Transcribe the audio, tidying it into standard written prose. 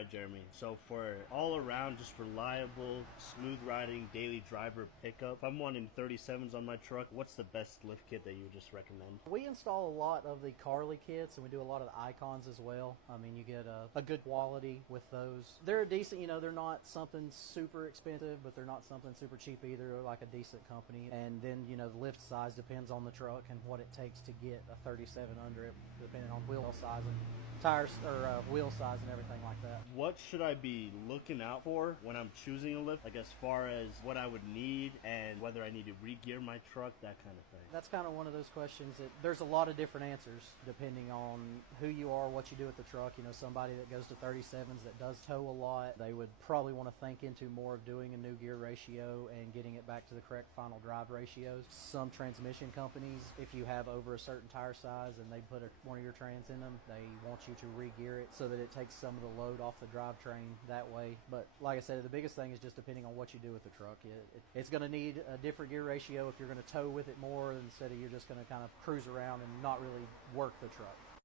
Right, Jeremy. So for all around, just reliable, smooth riding, daily driver pickup, if I'm wanting 37s on my truck, what's the best lift kit that you would just recommend? We install a lot of the Carly kits, and we do a lot of the Icons as well. I mean, you get a good quality with those. They're decent, they're not something super expensive, but they're not something super cheap either. They're like a decent company. And then, the lift size depends on the truck and what it takes to get a 37 under it, depending on wheel size and tires or wheel size and everything like that. What should I be looking out for when I'm choosing a lift? Like as far as what I would need and whether I need to re-gear my truck, that kind of thing. That's kind of one of those questions that there's a lot of different answers depending on who you are, what you do with the truck. Somebody that goes to 37s that does tow a lot, they would probably want to think into more of doing a new gear ratio and getting it back to the correct final drive ratios. Some transmission companies, if you have over a certain tire size and they put one of your trans in them, they want you to re-gear it so that it takes some of the load off the drivetrain that way. But like I said, the biggest thing is just depending on what you do with the truck. It's going to need a different gear ratio if you're going to tow with it more instead of you're just going to kind of cruise around and not really work the truck.